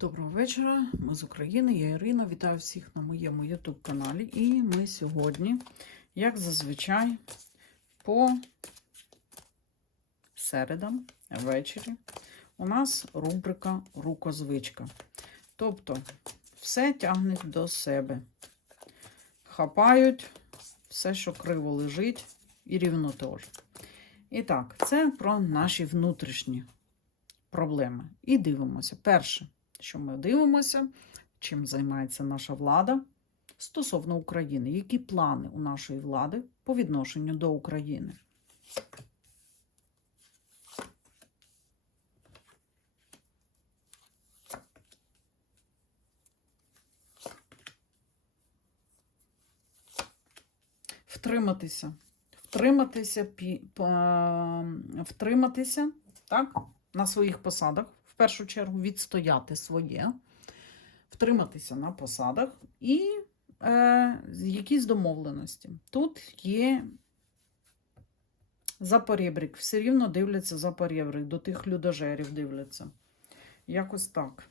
Доброго вечора, ми з України, я Ірина. Вітаю всіх на моєму YouTube каналі. І ми сьогодні, як зазвичай, по середам ввечері у нас рубрика Рукозвичка. Тобто все тягнуть до себе. Хапають все, що криво лежить, і рівно теж. І так, це про наші внутрішні проблеми. І дивимося. Перше що ми дивимося, чим займається наша влада стосовно України. Які плани у нашої влади по відношенню до України? Втриматися. Втриматися, втриматися так, на своїх посадах, в першу чергу відстояти своє, втриматися на посадах і е, якісь домовленості. Тут є запорєбрик. все рівно дивляться за поребрик, до тих людожерів дивляться. Якось так.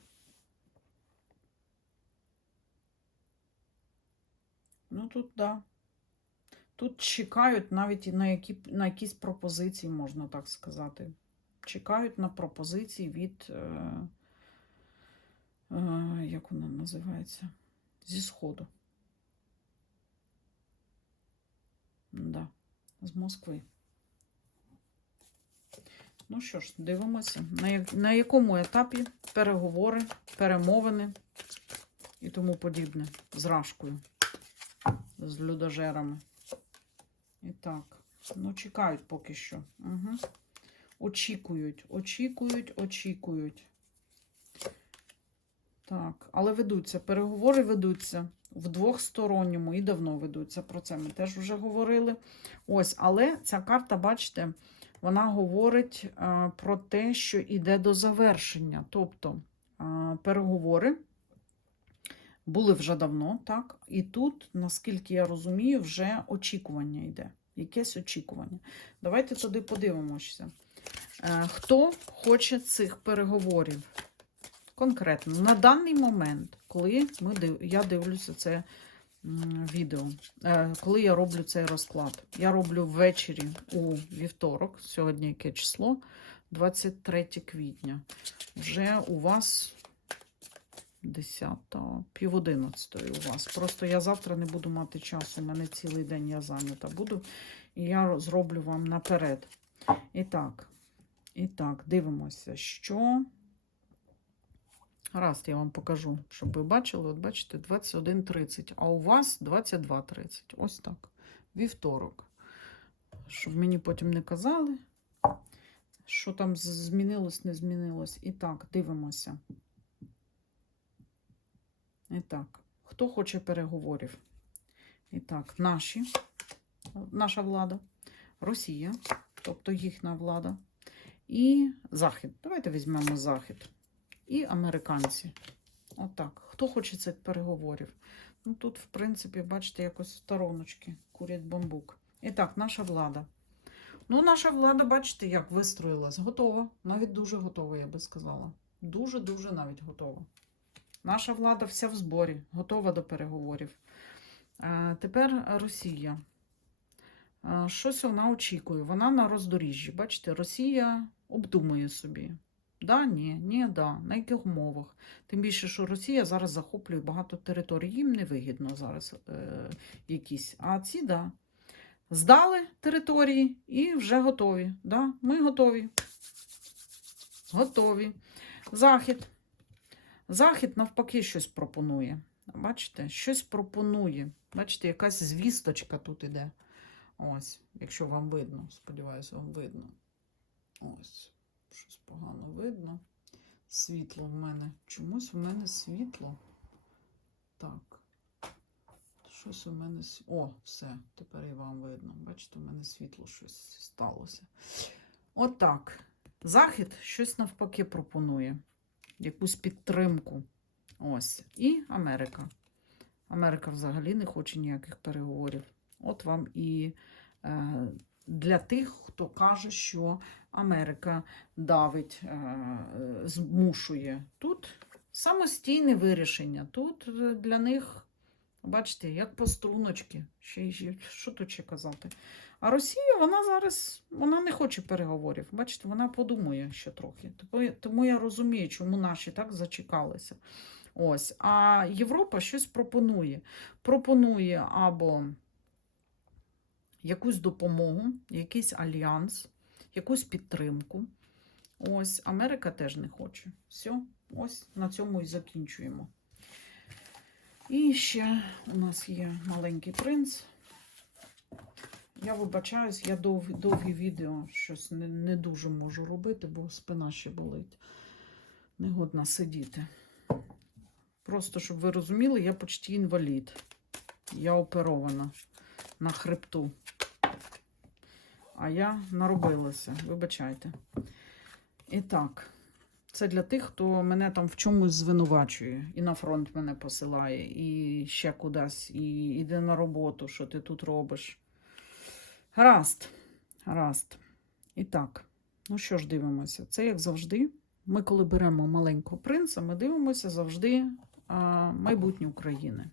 Ну тут, да. Тут чекають навіть на, які, на якісь пропозиції, можна так сказати чекають на пропозиції від, е, е, як вона називається, зі Сходу. Да, з Москви. Ну що ж, дивимося, на, на якому етапі переговори, перемовини і тому подібне з Рашкою, з людожерами. І так, ну чекають поки що. Угу. Очікують, очікують, очікують. Так, але ведуться, переговори ведуться в двохсторонньому і давно ведуться. Про це ми теж вже говорили. Ось, але ця карта, бачите, вона говорить а, про те, що йде до завершення. Тобто а, переговори були вже давно, так? І тут, наскільки я розумію, вже очікування йде. Якесь очікування. Давайте туди подивимося. Е, Хто хоче цих переговорів? Конкретно, на даний момент, коли ми я дивлюся це відео, е, коли я роблю цей розклад, я роблю ввечері у вівторок, сьогодні яке число? 23 квітня. Вже у вас 10, пів 11 у вас. Просто я завтра не буду мати часу, у мене цілий день я зайнята буду, і я зроблю вам наперед. І так. І так, дивимося, що. Раз я вам покажу, щоб ви бачили, от бачите, 21.30, а у вас 22.30. Ось так. Вівторок. Щоб мені потім не казали, що там змінилось, не змінилось. І так, дивимося. І так, хто хоче переговорів? І так, наші, наша влада, Росія, тобто їхня влада і Захід. Давайте візьмемо Захід. І американці. Отак. Хто хоче цих переговорів? Ну тут, в принципі, бачите, якось стороночки курять бамбук. І так, наша влада. Ну, наша влада, бачите, як вистроїлась. Готова. Навіть дуже готова, я би сказала. Дуже-дуже навіть готова. Наша влада вся в зборі, готова до переговорів. А, тепер Росія. А, Щось вона очікує. Вона на роздоріжжі. Бачите, Росія обдумує собі. Да, ні, ні, да. На яких умовах? Тим більше, що Росія зараз захоплює багато територій. Їм не вигідно зараз е, якісь. А ці, да. Здали території і вже готові. Да? Ми готові. Готові. Захід. Захід навпаки щось пропонує. Бачите, щось пропонує. Бачите, якась звісточка тут іде. Ось, якщо вам видно, сподіваюся, вам видно. Ось, щось погано видно. Світло в мене. Чомусь в мене світло. Так. Щось у мене. О, все, тепер і вам видно. Бачите, у мене світло щось сталося. Отак. Захід щось навпаки пропонує. Якусь підтримку. Ось. І Америка. Америка взагалі не хоче ніяких переговорів. От вам і е, для тих, хто каже, що Америка давить, е, змушує. Тут самостійне вирішення. Тут е, для них, бачите, як по струночки. Що тут ще казати? А Росія, вона зараз вона не хоче переговорів. Бачите, вона подумає ще трохи. Тому я розумію, чому наші так зачекалися. Ось. А Європа щось пропонує. Пропонує або якусь допомогу, якийсь альянс, якусь підтримку. Ось, Америка теж не хоче. Все, ось на цьому і закінчуємо. І ще у нас є маленький принц. Я вибачаюсь, я дов, довгі відео щось не, не дуже можу робити, бо спина ще болить. Негодна сидіти. Просто, щоб ви розуміли, я почти інвалід. Я оперована на хребту. А я наробилася, вибачайте. І так, це для тих, хто мене там в чомусь звинувачує. І на фронт мене посилає, і ще кудись, і йде на роботу, що ти тут робиш. Гаразд, гаразд. І так, ну що ж дивимося? Це як завжди. Ми, коли беремо маленького принца, ми дивимося завжди а, майбутнє України.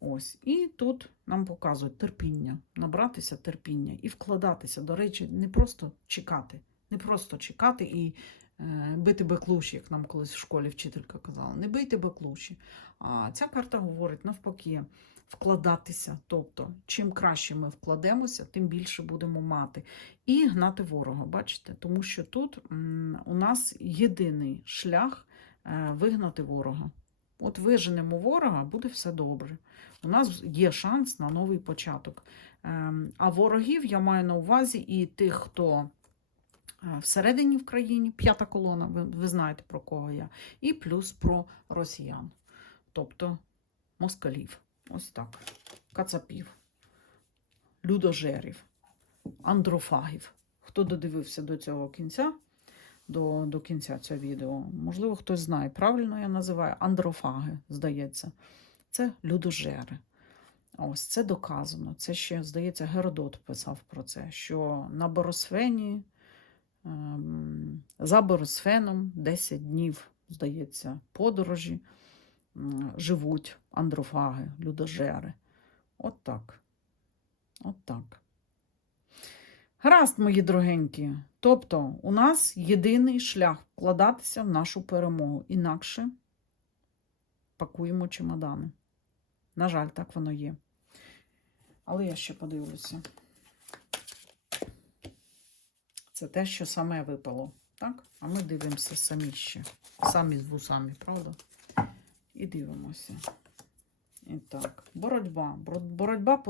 Ось. І тут нам показують терпіння, набратися терпіння і вкладатися. До речі, не просто чекати, не просто чекати і е, бити беклуші, як нам колись в школі вчителька казала. Не бийте беклуші. А ця карта говорить навпаки, вкладатися. Тобто, чим краще ми вкладемося, тим більше будемо мати. І гнати ворога, бачите? Тому що тут м, у нас єдиний шлях е, вигнати ворога. От виженемо ворога, буде все добре. У нас є шанс на новий початок. Ем, А ворогів я маю на увазі і тих, хто е, всередині в країні, п'ята колона, ви, ви знаєте про кого я, і плюс про росіян, тобто москалів. Ось так. Кацапів, людожерів, андрофагів. Хто додивився до цього кінця, до, до кінця цього відео, можливо, хтось знає. Правильно я називаю андрофаги, здається. Це людожери. Ось це доказано. Це ще, здається, Геродот писав про це, що на Боросфені, ем, за Боросфеном 10 днів, здається, подорожі живуть андрофаги, людожери. От так. От так. Гаразд, мої дорогенькі. Тобто, у нас єдиний шлях вкладатися в нашу перемогу. Інакше пакуємо чемодани. На жаль, так воно є. Але я ще подивлюся. Це те, що саме випало. Так? А ми дивимося самі ще. Самі з вусами, правда? І дивимося. І так, боротьба. Боротьба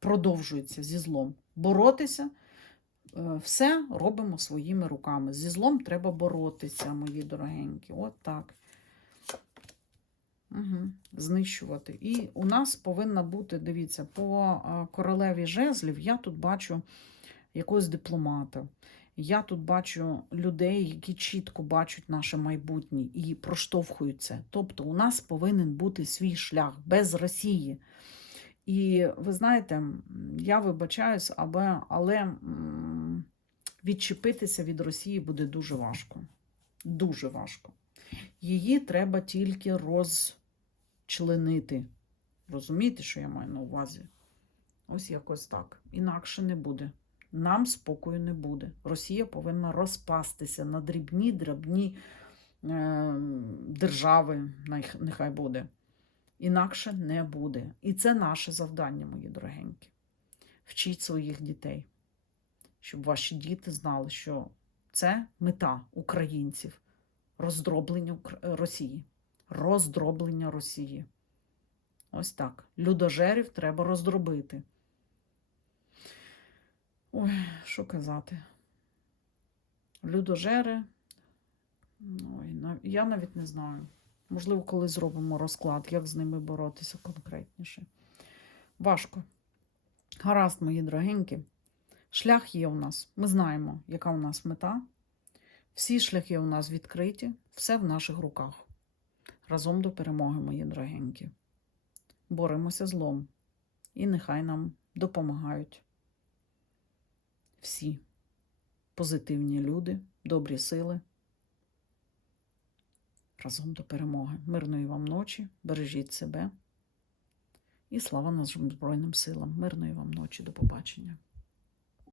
продовжується зі злом. Боротися. е, Все робимо своїми руками. Зі злом треба боротися, мої дорогенькі. От так. Угу. Знищувати. І у нас повинна бути, дивіться, по королеві жезлів я тут бачу якогось дипломата. Я тут бачу людей, які чітко бачать наше майбутнє і проштовхують це. Тобто, у нас повинен бути свій шлях без Росії. І ви знаєте, я вибачаюсь, але, але відчепитися від Росії буде дуже важко. Дуже важко. Її треба тільки розчленити. Розумієте, що я маю на увазі? Ось якось так. Інакше не буде. Нам спокою не буде. Росія повинна розпастися на дрібні, дрібні е, держави, нехай буде. Інакше не буде. І це наше завдання, мої дорогенькі. Вчіть своїх дітей, щоб ваші діти знали, що це мета українців роздроблення Росії. Роздроблення Росії. Ось так. Людожерів треба роздробити. Ой, що казати. Людожери. Ой, я навіть не знаю. Можливо, коли зробимо розклад, як з ними боротися конкретніше. Важко. Гаразд, мої дорогенькі. Шлях є у нас. Ми знаємо, яка у нас мета. Всі шляхи у нас відкриті, все в наших руках. Разом до перемоги, мої дорогенькі. Боремося злом. І нехай нам допомагають всі позитивні люди, добрі сили. Разом до перемоги. Мирної вам ночі, бережіть себе. І слава нашим Збройним силам. Мирної вам ночі. До побачення.